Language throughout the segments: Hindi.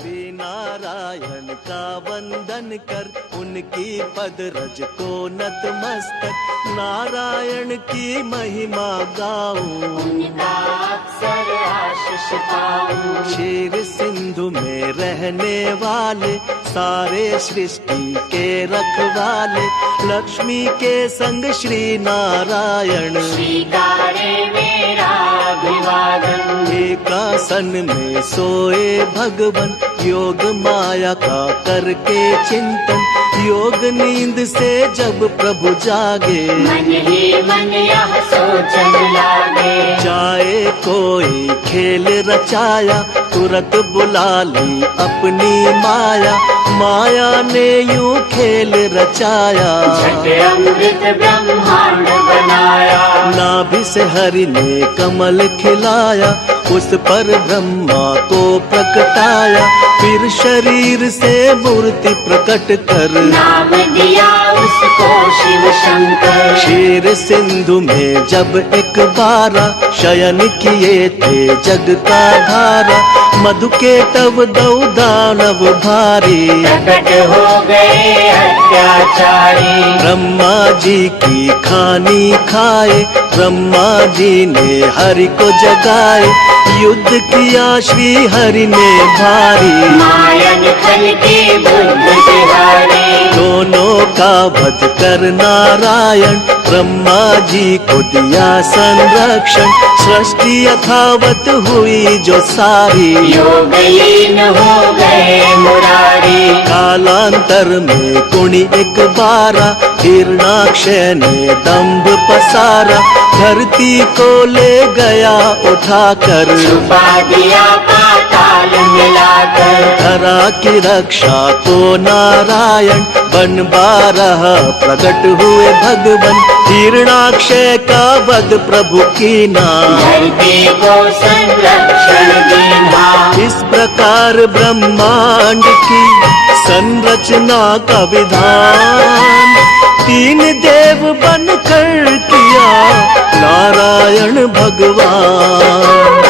श्री नारायण का वंदन कर, उनकी पद रज को नतमस्तक, नारायण की महिमा गाऊं, उनका अक्सर आशीष पाऊं। क्षीर सिंधु में रहने वाले, सारे सृष्टि के रखवाले, लक्ष्मी के संग श्री नारायण, स्वीकारे मेरा अभिवादन। एक आसन में सोए भगवन, योग माया का करके चिंतन, योग नींद से जब प्रभु जागे, मन ही मन यह सोचन लागे। चाहे कोई खेल रचाया, तुरंत बुला ली अपनी माया, माया ने यूं खेल रचाया, झट अमृत ब्रह्मांड बनाया। नाभि से हरि ने कमल खिलाया, उस पर ब्रह्मा को प्रकटाया, फिर शरीर से मूर्ति प्रकट कर, नाम दिया उसको शिव शंकर। क्षीर सिंधु में जब एक बारा, शयन किए थे जग का धारा, मधु के तव दौ दानव भारी, प्रकट हो गए अत्याचारी। ब्रह्मा जी की खानी खाए, ब्रह्मा जी ने हरि को जगाए, युद्ध किया श्री हरि ने भारी, मायन खल के बुद्ध तिहारी। दोनों का वध कर नारायण, ब्रह्मा जी को दिया संरक्षण, सृष्टि यथावत हुई जो सारी, योगलीन हो गए मुरारी। कालांतर में कुणी एक बारा, हिरणाक्ष ने दंभ पसारा, धरती को ले गया उठाकर, छुपा दिया पाताल मिलाकर। धरा की रक्षा को नारायण, बन 12 प्रकट हुए भगवन, हिरणाक्ष का वध प्रभु कीना, धरती को संरक्षण देना। इस प्रकार ब्रह्मांड की संरचना का विधान, 3 देव बनकर किया नारायण भगवान।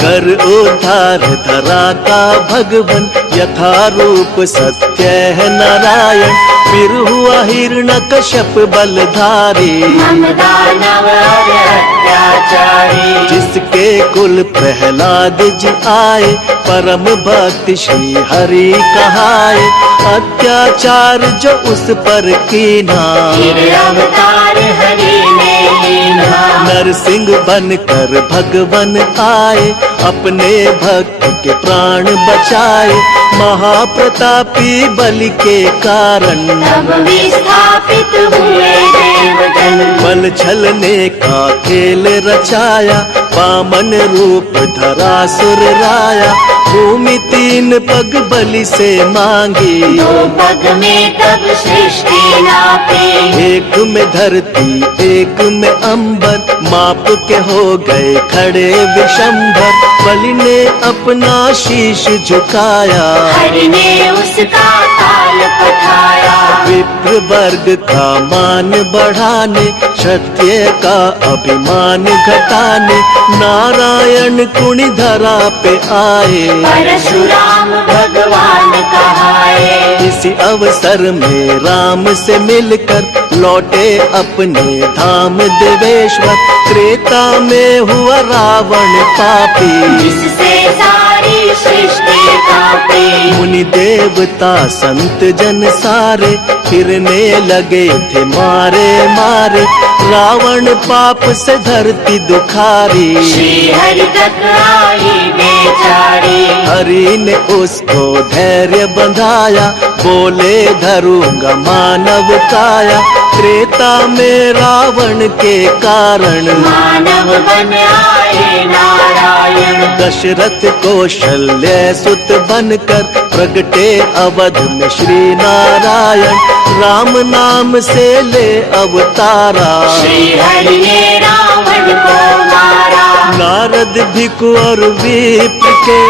कर उद्धार धरा का भगवन, यथा रूप सत्य है नारायण, फिर हुआ हिरण्यकश्यप बलधारी, हम दानव और अत्याचारी। जिसके कुल प्रहलाद जी आए, परम भक्ति श्री हरि कहाए, अत्याचार जो उस पर कीना, फिर अवतार हरि ने लीना। नरसिंह बनकर भगवन आए, अपने भक्त के प्राण बचाए, महाप्रतापी बलि के कारण, तब विस्थापित हुए देवगण। बल छलने का खेल रचाया, वामन रूप धरा सुर राया, भूमि 3 पग बलि से मांगी, 2 पग में तब सृष्टि नापी। एक में धरती एक में अंबर, माप के हो गए खड़े विशंभर, बलि ने अपना शीश झुकाया, हरि ने उसका ताल पठाया। विप्र वर्ग का मान बढ़ाने, क्षत्रिय का अभिमान घटाने, नारायण कुणी धरा पे आए, परशुराम भगवान कहाए। इसी अवसर में राम से मिलकर लौटे अपने धाम देवेश्वर, त्रेता में हुआ रावण पापी, जिससे सारी सृष्टि कांपी। मुनि देवता संत जन सारे, फिरने लगे थे मारे मारे, रावण पाप से धरती दुखारी, श्री हरि तक आई बेचारी। हरि ने उसको धैर्य बंधाया, बोले धरूंगा मानव काया, त्रेता में रावण के कारण, मानव बन आए नारायण। दशरथ कौशल्य सुत बनकर, प्रगटे अवध में श्री नारायण, राम नाम से ले अवतारा, श्री हरि ने रावण को मारा। नारद भिक्षु और विप्र के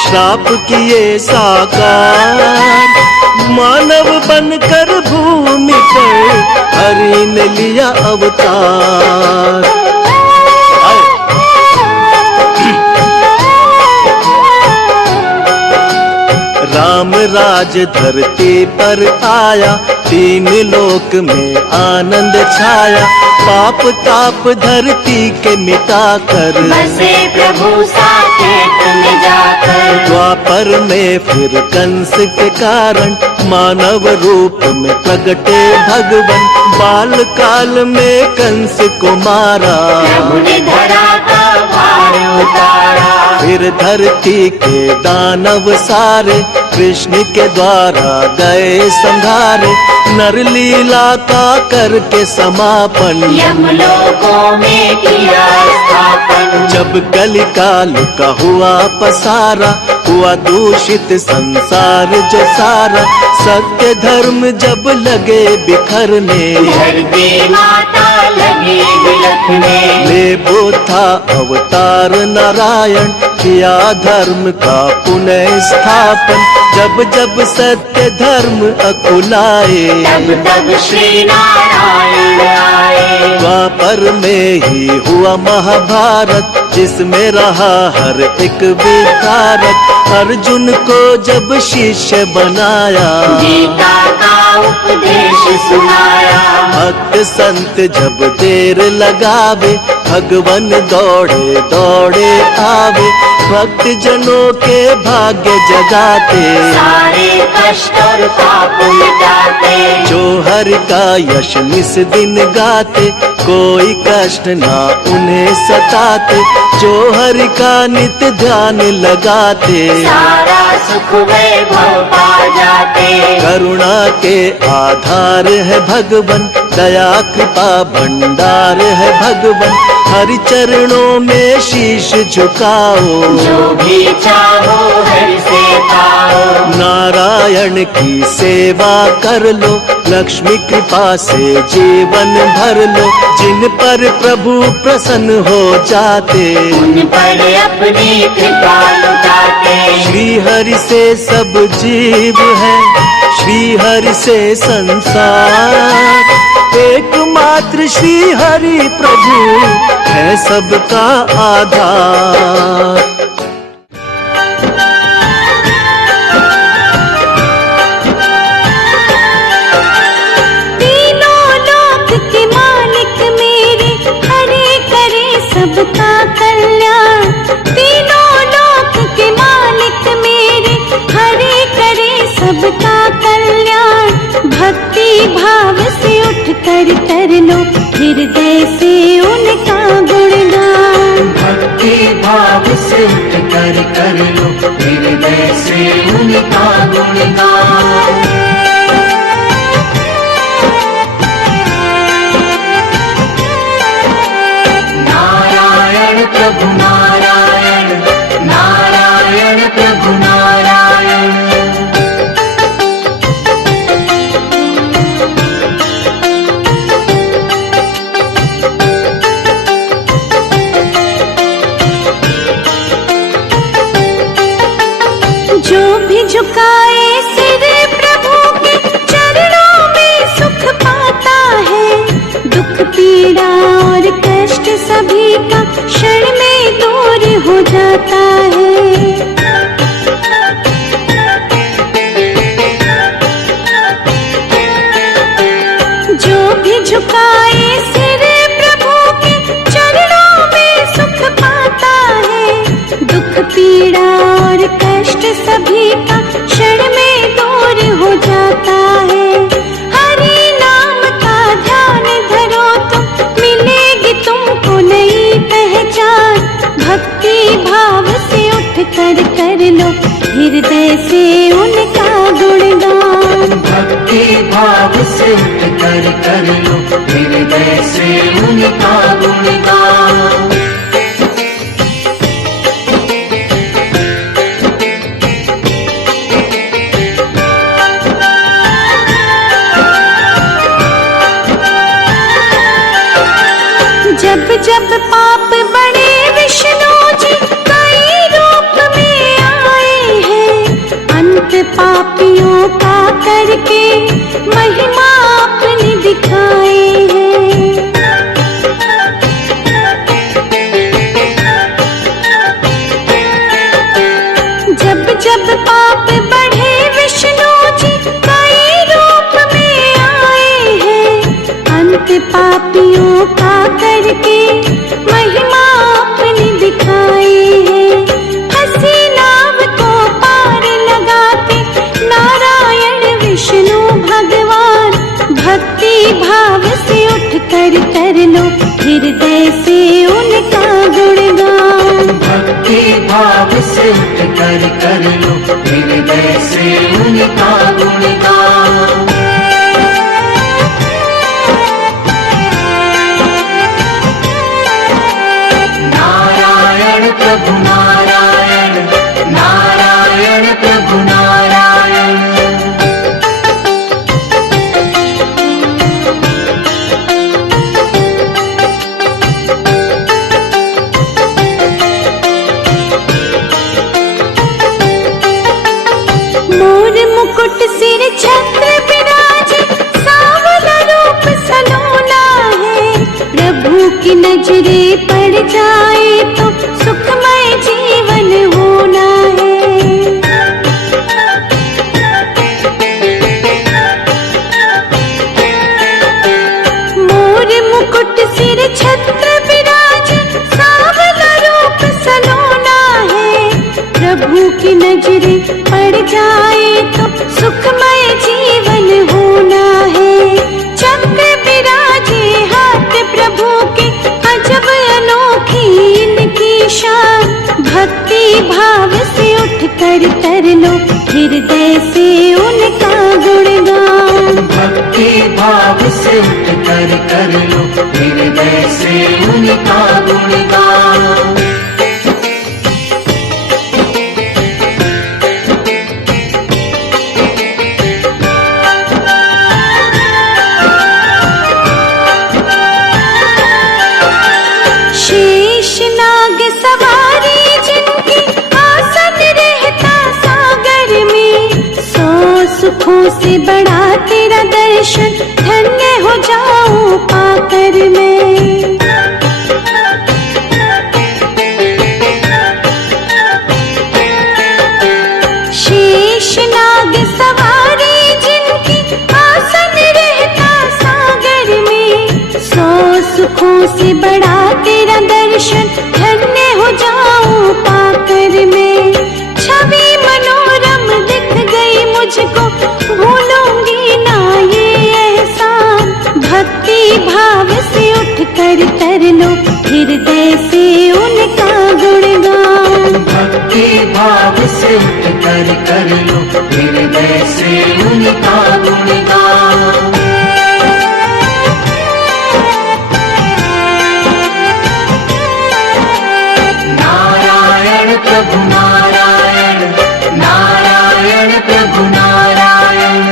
श्राप किए साकार, मानव बनकर भूमि पर हरि ने लिया अवतार। राम राज धरती पर आया, तीन लोक में आनंद छाया। पाप ताप धरती के मिटा कर बसे प्रभु साकेत में जाकर। द्वापर में फिर कंस के कारण मानव रूप में प्रगटे भगवन। बाल काल में कंस को मारा, प्रभु ने धरा का भार उतारा। फिर धरती के दानव सारे कृष्ण के द्वारा गए संहारे। नर लीला का करके समापन यमलोकों में किया स्थापन। जब कलिकाल का हुआ पसारा, हुआ दूषित संसार जो सारा। सत्य धर्म जब लगे बिखरने, धरती माता लगी बिलखने। ले था अवतार नारायण, किया धर्म का पुनः स्थापन। जब जब सत्य धर्म अकुलाए, तब तब श्री नारायण आए। द्वापर में ही हुआ महाभारत, जिसमें रहा हर एक विकारक। अर्जुन को जब शिष्य बनाया, गीता का उपदेश सुनाया। भक्त संत जब देर लगावे, भगवन दौड़े दौड़े आवे। भक्त जनों के भाग्य जगाते, सारे कष्ट और पाप मिटाते। जो हरि का यश निस दिन गाते, कोई कष्ट ना उन्हें सताते। जो हरि का नित्य ध्यान लगाते, सारा सुख वैभव पा जाते। करुणा के आधार है भगवन, दया कृपा भंडार है भगवन। हरि चरणों में शीश झुकाओ, जो भी चाहो हरि से पाओ। नारायण की सेवा कर लो, लक्ष्मी कृपा से जीवन भर लो। जिन पर प्रभु प्रसन्न हो जाते, उन पर अपनी कृपा लुटाते। श्री हरि से सब जीव है, श्री हरि से संसार। एकमात्र श्री हरि प्रभु है सबका आधार। तीनों लोक के मालिक मेरे, हरे करे सबका कल्याण। तीनों लोक के मालिक मेरे, हरे करे सबका कल्याण। भक्ति भाव से उठ कर लो, हृदय से उनका गुणगान। भक्ति भाव से उठ कर लो, हृदय से उनका गुणगान। नारायण प्रभु नारायण, नारायण प्रभु नारायण। जो भी झुकाए सिर प्रभु के चरणों में सुख पाता है। दुख पीड़ा और कष्ट सभी का क्षण में दूर हो जाता है। जो भी झुकाए सिर प्रभु के चरणों में सुख पाता है। दुख पीड़ा और कष्ट सभी का क्षण में दूर हो जाता है। हरि नाम का ध्यान धरो तो मिलेगी तुमको नई पहचान। पापियों का करके महिमा अपनी दिखाई है। हंसी नाव को पार लगाते नारायण विष्णु भगवान, भक्ति भाव से उठ कर लो हृदय से उनका गुणगान। भक्ति भाव से उठ कर लो हृदय से उनका गुणगान। नारायण प्रभु नारायण, नारायण प्रभु नारायण। मोर मुकुट सिर छत्र विराजे, सांवला रूप सलोना है। प्रभु की नजरे पड़ जाए तो सुखमय जीवन होना है। मोर मुकुट सिर छत्र विराजे, सांवला रूप सलोना है। प्रभु की नजरे पड़ जाए तो सुखमय जीवन होना है। चक्र विराजे हाथ प्रभु के, अजब अनोखी इनकी शान। भक्ति भाव से उठ कर लो हृदय से उनका गुणगान। भक्ति भाव से उठ कर लो हृदय से उनका गुणगान। शेष नाग सवारी जिनकी, आसन रहता सागर में। 100 सुखों से बड़ा तेरा दर्शन, धन्य हो जाऊं पाकर मैं। शेष नाग सवारी जिनकी, आसन रहता सागर में। 100 सुखों से बड़ा तेरा दर्शन, धन्य हो जाऊं पाकर मैं। छवि मनोरम दिख गई मुझको, भूलूंगी ना ये एहसान। भक्ति भाव से उठ कर लो हृदय से उनका गुणगान। भक्ति भाव से उठ कर लो हृदय से उनका गुणगान। नारायण प्रभु नारायण, नारायण प्रभु नारायण।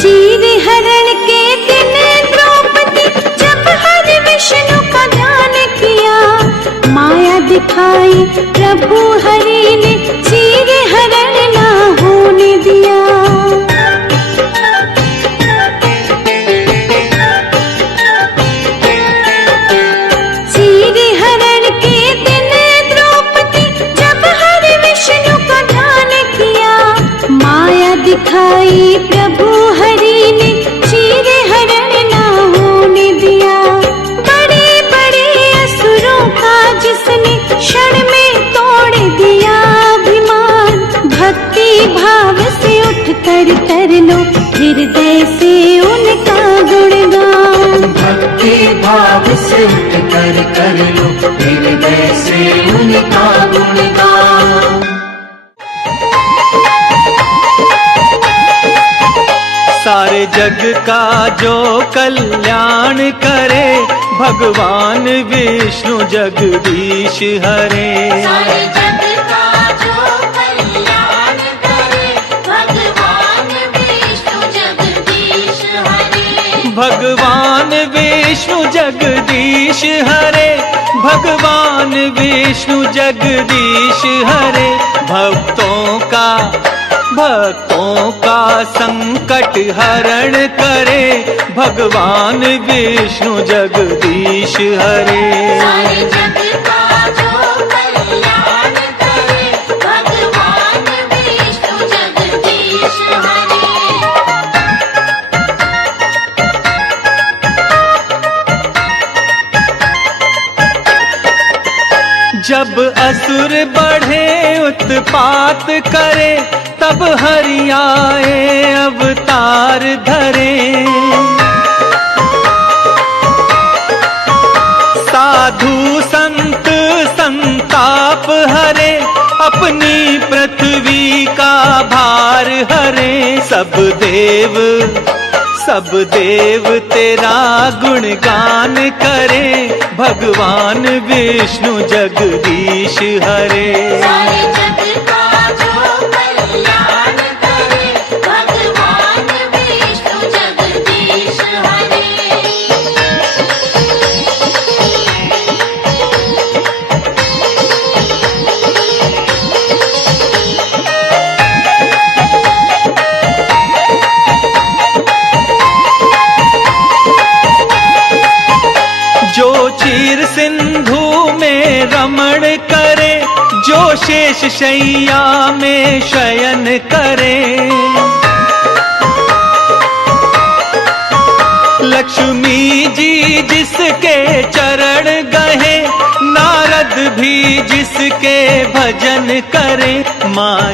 चीर हरण के दिन द्रौपदी, जब हरि विष्णु का ध्यान किया। माया दिखाई प्रभु हरि ने, चीर हरण ना होने दिया। चीर हरण के दिन द्रौपदी, जब हरि विष्णु का ध्यान किया। माया दिखाई प्रभु हरि ने, चीर हरण ना होने दिया। बड़े बड़े असुरों का जिसने क्षण में तोड़ दिया अभिमान। भक्ति भाव से उठ कर लो हृदय से उनका गुणगान। भक्ति भाव से उठ कर लो हृदय से उनका गुणगान। सारे जग का जो कल्याण करे, भगवान विष्णु जगदीश हरे। सारे जग का जो कल्याण करे, भगवान विष्णु जगदीश हरे। भगवान विष्णु जगदीश हरे, भगवान विष्णु जगदीश हरे। भक्तों का भक्तों का संकट हरण करे, भगवान विष्णु जगदीश हरे। सारे जग का जो कल्याण करे, भगवान विष्णु जगदीश हरे। जब असुर बढ़े उत्पात करे, तब हरि आए अवतार धरे। साधु संत संताप हरे, अपनी पृथ्वी का भार हरे। सब देव तेरा गुणगान करे, भगवान विष्णु जगदीश हरे। सारे जग का जो कल्याण करे, भगवान विष्णु जगदीश हरे। जो क्षीर सिंधु में रमण करे, जो शेष शैया में शयन करे। लक्ष्मी जी जिसके चरण गहे, नारद भी जिसके भजन करे। माँ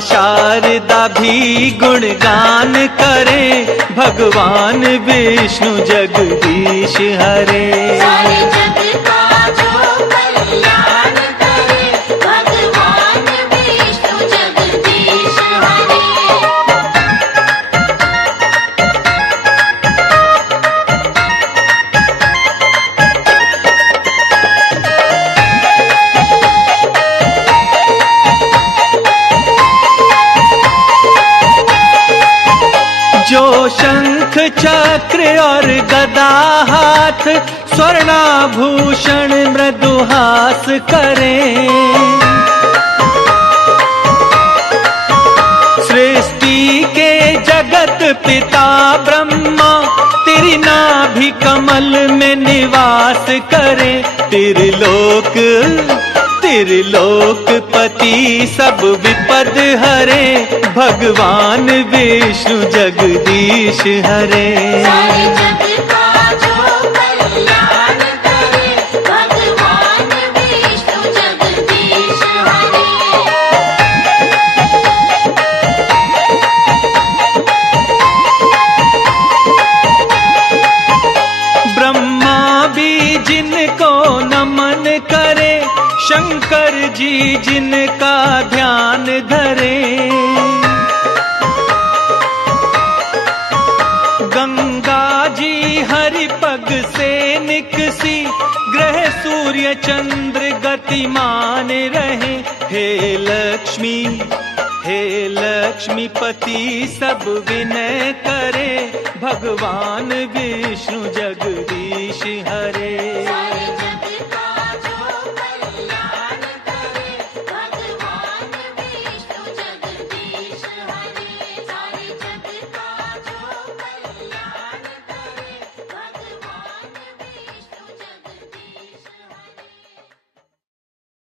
शारदा भी गुणगान करे, भगवान विष्णु जगदीश हरे। सारे जग का जो कल्याण करे, भगवान विष्णु जगदीश हरे। जो शंख चक्र और गदा हाथ, स्वर्णाभूषण मृदुहास करे। सृष्टि के जगत पिता ब्रह्मा, तेरी नाभि कमल में निवास करे। त्रिलोकपति सब विपद हरे, भगवान विष्णु जगदीश हरे। सारे जग का जो कल्याण करे, भगवान विष्णु जगदीश हरे। ब्रह्मा भी जिनको नमन करे, शंकर जी जिनका ध्यान धरे। गंगा जी हरि पग से निकसी, ग्रह सूर्य चंद्र गतिमान रहे। हे लक्ष्मीपति सब विनय करे, भगवान विष्णु जगदीश हरे।